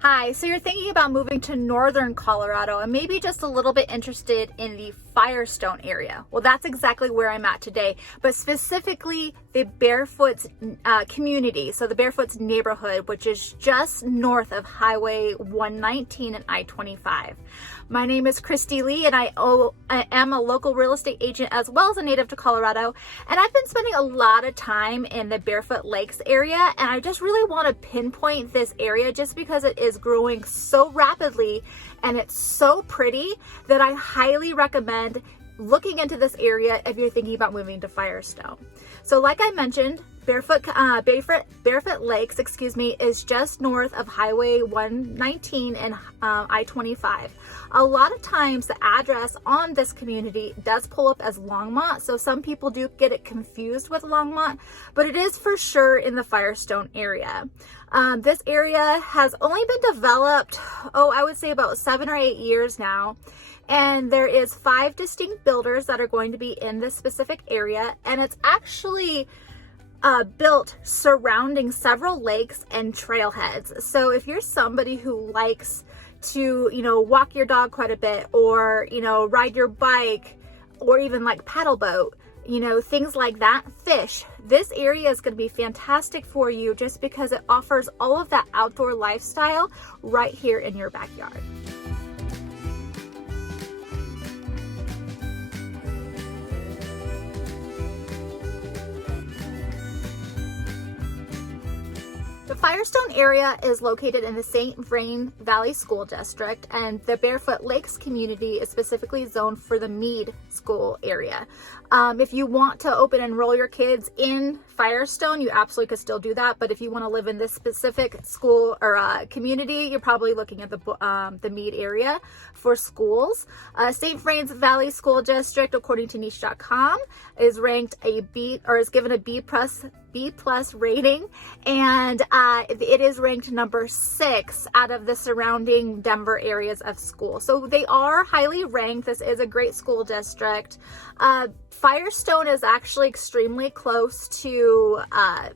Hi, so you're thinking about moving to northern Colorado and maybe just a little bit interested in the Firestone area. Well, that's exactly where I'm at today, but specifically the Barefoot community, so the Barefoot's neighborhood, which is just north of Highway 119 and I-25. My name is Christy Lee, and I am a local real estate agent as well as a native to Colorado, and I've been spending a lot of time in the Barefoot Lakes area, and I just really want to pinpoint this area just because it is growing so rapidly and it's so pretty that I highly recommend looking into this area if you're thinking about moving to Firestone. So like I mentioned, Barefoot Lakes, is just north of Highway 119 and I-25. A lot of times the address on this community does pull up as Longmont, so some people do get it confused with Longmont, but it is for sure in the Firestone area. This area has only been developed, I would say about 7 or 8 years now. And there is 5 distinct builders that are going to be in this specific area, and it's actually built surrounding several lakes and trailheads. So if you're somebody who likes to, walk your dog quite a bit, or, ride your bike, or even like paddle boat, things like that, fish, this area is going to be fantastic for you just because it offers all of that outdoor lifestyle right here in your backyard. The Firestone area is located in the St. Vrain Valley School District, and the Barefoot Lakes community is specifically zoned for the Mead School area. If you want to open enroll your kids in Firestone, you absolutely could still do that, but if you want to live in this specific school or community, you're probably looking at the Mead area for schools. St. Vrain Valley School District, according to niche.com, is ranked is given a B plus rating, and it is ranked number 6 out of the surrounding Denver areas of school. So they are highly ranked. This is a great school district. Firestone is actually extremely close to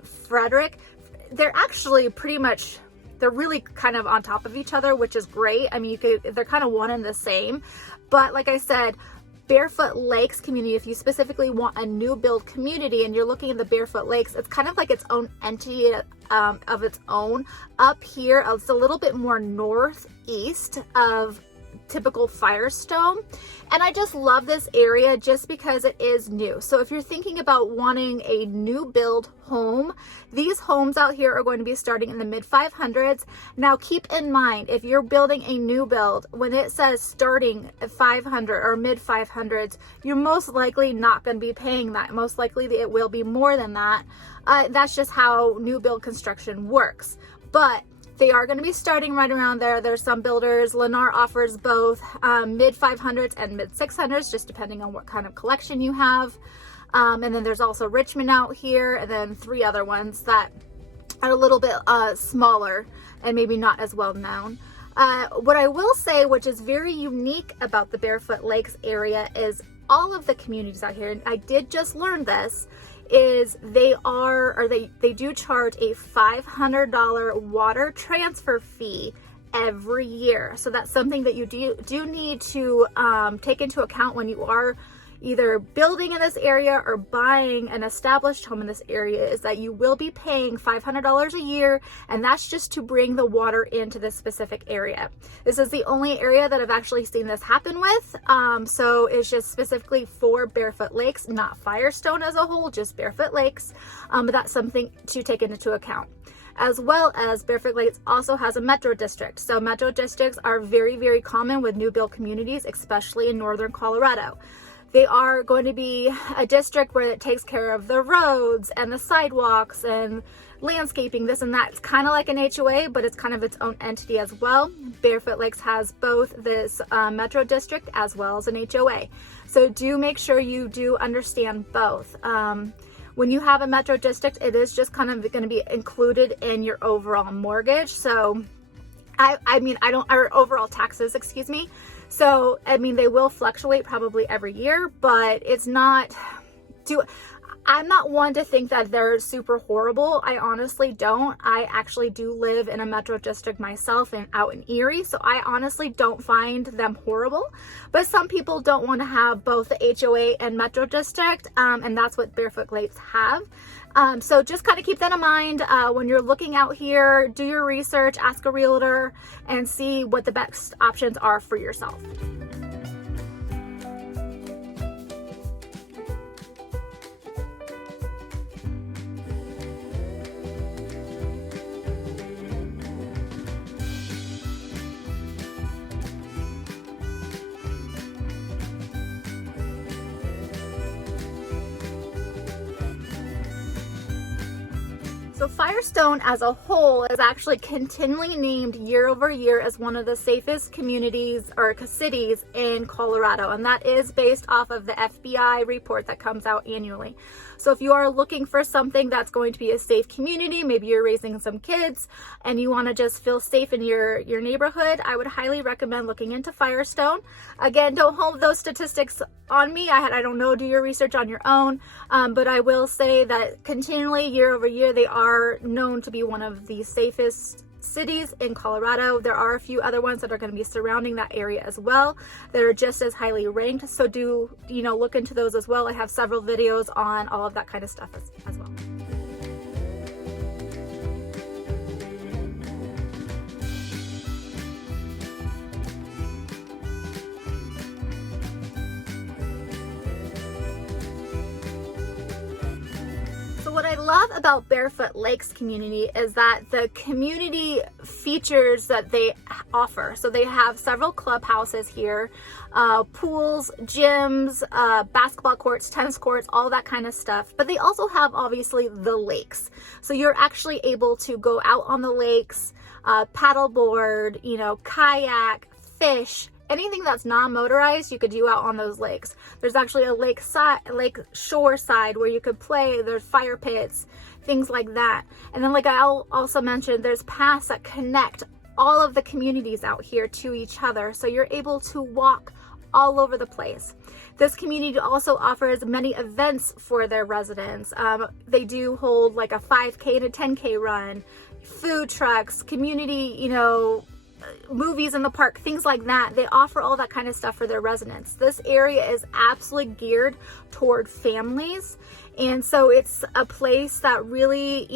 Frederick. They're actually they're really kind of on top of each other, which is great. I mean, they're kind of one and the same, but like I said, Barefoot Lakes community, if you specifically want a new build community and you're looking at the Barefoot Lakes, it's kind of like its own entity of its own. Up here, it's a little bit more northeast of typical Firestone, and I just love this area just because it is new. So if you're thinking about wanting a new build home, these homes out here are going to be starting in the mid 500s. Now keep in mind, if you're building a new build, when it says starting at 500 or mid 500s, you're most likely not going to be paying that. Most likely it will be more than that. That's just how new build construction works. But they are going to be starting right around there. There's some builders. Lennar offers both mid 500s and mid 600s, just depending on what kind of collection you have. And then there's also Richmond out here, and then 3 other ones that are a little bit smaller and maybe not as well known. What I will say, which is very unique about the Barefoot Lakes area, is all of the communities out here, and I did just learn this, is they do charge a $500 water transfer fee every year. So that's something that you do need to take into account when you are either building in this area or buying an established home in this area, is that you will be paying $500 a year, and that's just to bring the water into this specific area. This is the only area that I've actually seen this happen with, so it's just specifically for Barefoot Lakes, not Firestone as a whole, just Barefoot Lakes, but that's something to take into account. As well as Barefoot Lakes also has a metro district. So metro districts are very, very common with new build communities, especially in northern Colorado. They are going to be a district where it takes care of the roads and the sidewalks and landscaping, this and that. It's kind of like an HOA, but it's kind of its own entity as well. Barefoot Lakes has both this metro district as well as an HOA. So do make sure you do understand both. When you have a metro district, it is just kind of going to be included in your overall mortgage. So or overall taxes, excuse me. So, they will fluctuate probably every year, but it's not I'm not one to think that they're super horrible. I honestly don't. I actually do live in a metro district myself and out in Erie, so I honestly don't find them horrible. But some people don't want to have both the HOA and metro district, and that's what Barefoot Lakes have. So just kind of keep that in mind when you're looking out here. Do your research, ask a realtor, and see what the best options are for yourself. So Firestone as a whole is actually continually named year over year as one of the safest communities or cities in Colorado, and that is based off of the FBI report that comes out annually. So if you are looking for something that's going to be a safe community, maybe you're raising some kids and you want to just feel safe in your neighborhood, I would highly recommend looking into Firestone. Again, don't hold those statistics on me. I don't know, do your research on your own, but I will say that continually year over year they are known to be one of the safest cities in Colorado. There are a few other ones that are going to be surrounding that area as well that are just as highly ranked, so do look into those as well. I have several videos on all of that kind of stuff as well. What I love about Barefoot Lakes Community is that the community features that they offer. So they have several clubhouses here, pools, gyms, basketball courts, tennis courts, all that kind of stuff. But they also have obviously the lakes. So you're actually able to go out on the lakes, paddleboard, kayak, fish. Anything that's non-motorized, you could do out on those lakes. There's actually a lake shore side where you could play. There's fire pits, things like that. And then, like I also mentioned, there's paths that connect all of the communities out here to each other. So you're able to walk all over the place. This community also offers many events for their residents. They do hold like a 5K and a 10K run, food trucks, community, movies in the park, things like that. They offer all that kind of stuff for their residents. This area is absolutely geared toward families, and so it's a place that really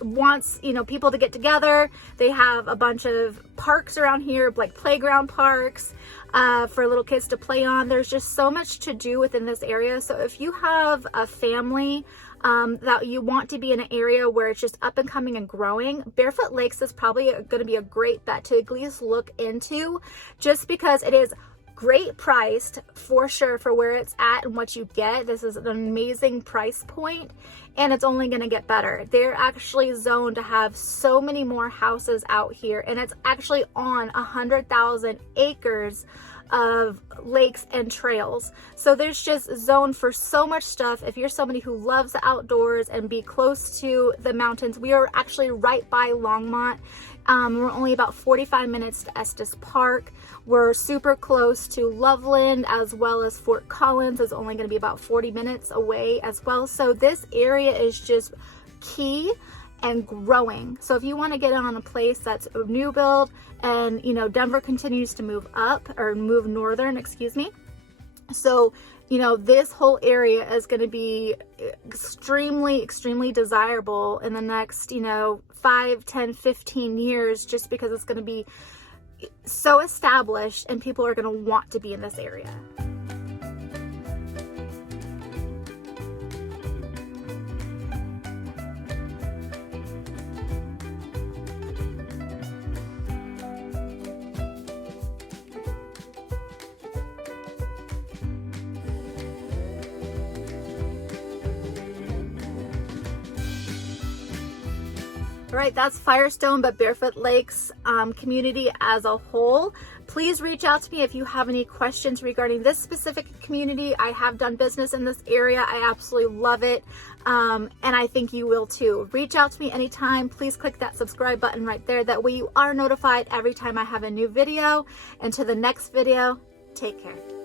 wants people to get together. They have a bunch of parks around here, like playground parks for little kids to play on. There's just so much to do within this area. So if you have a family that you want to be in an area where it's just up and coming and growing, Barefoot Lakes is probably going to be a great bet to at least look into, just because it is great priced for sure for where it's at and what you get. This is an amazing price point, and it's only going to get better. They're actually zoned to have so many more houses out here, and it's actually on 100,000 acres of lakes and trails. So there's just zone for so much stuff. If you're somebody who loves the outdoors and be close to the mountains, we are actually right by Longmont. We're only about 45 minutes to Estes Park. We're super close to Loveland, as well as Fort Collins is only going to be about 40 minutes away as well. So this area is just key and growing. So if you want to get on a place that's a new build, and Denver continues to move up, or move northern, excuse me. So this whole area is going to be extremely desirable in the next 5, 10, 15 years, just because it's going to be so established and people are going to want to be in this area. All right, that's Firestone, but Barefoot Lakes community as a whole. Please reach out to me if you have any questions regarding this specific community. I have done business in this area. I absolutely love it, and I think you will too. Reach out to me anytime. Please click that subscribe button right there. That way you are notified every time I have a new video. And to the next video, take care.